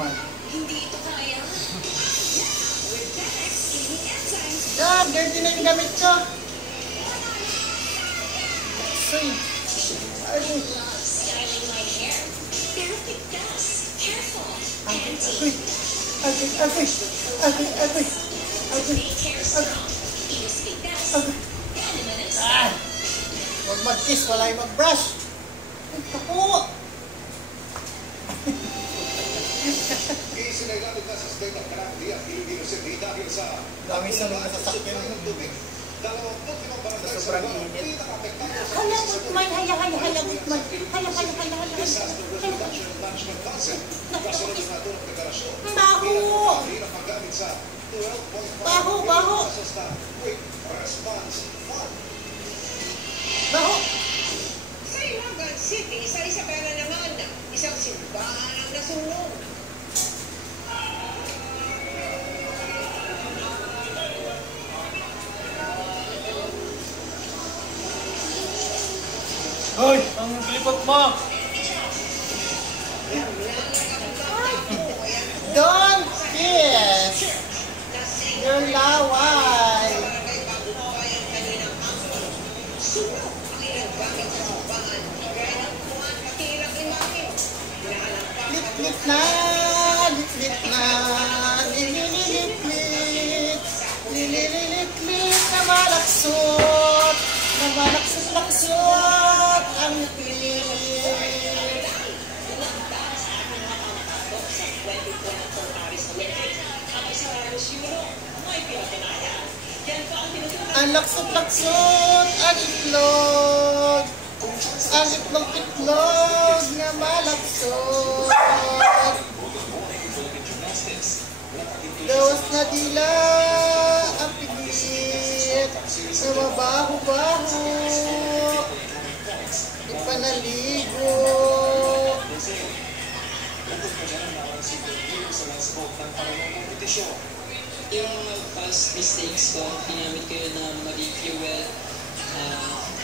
naman. Hindi ito kaya. With Betex Cleaning Enzymes. Yan, dirty na yung gamit ko. Say. Ay. Styling my hair. Perfect dust. Careful. Agoy. Make hair strong. Inispeak dust. Ah! Huwag mag-kiss, wala yung mag-brush. Ay, kapo! Isinailalim na sa state of calamity ang Iloilo City dahil sa daming sa mga sasakyan ng tubig. Sobrang init. Hala, Gutman, hala, Gutman. Hala. Baho. Sa Ilagan City, sa Isabela naman, isang simbahan ang nasunog. Hoy! Ang klipot mo! Don't kiss! Your laway! Lit na! Lililit na malaksot! Na malaksot ang lit! Ang laksot-laksot ang itlog! Ang itlog na malaksot! Gawas na dila ang pigit na mabaho-baho ipanaligo. Yung past mistakes ko, ginamit ko yun na mag-fuel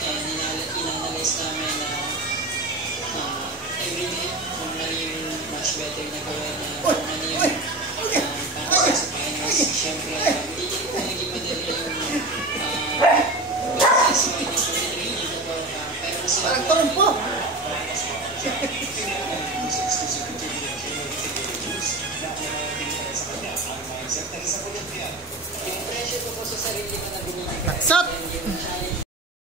and inanalyze namin na everyday kung ano yung much better na gawin na kung ano yung para sa finance. Siyempre, hindi ko naging madali yung process o yung pag-training ko pero mas Parang tarong po! yung pressure ko po sa sarili ko na binigay. Laksot!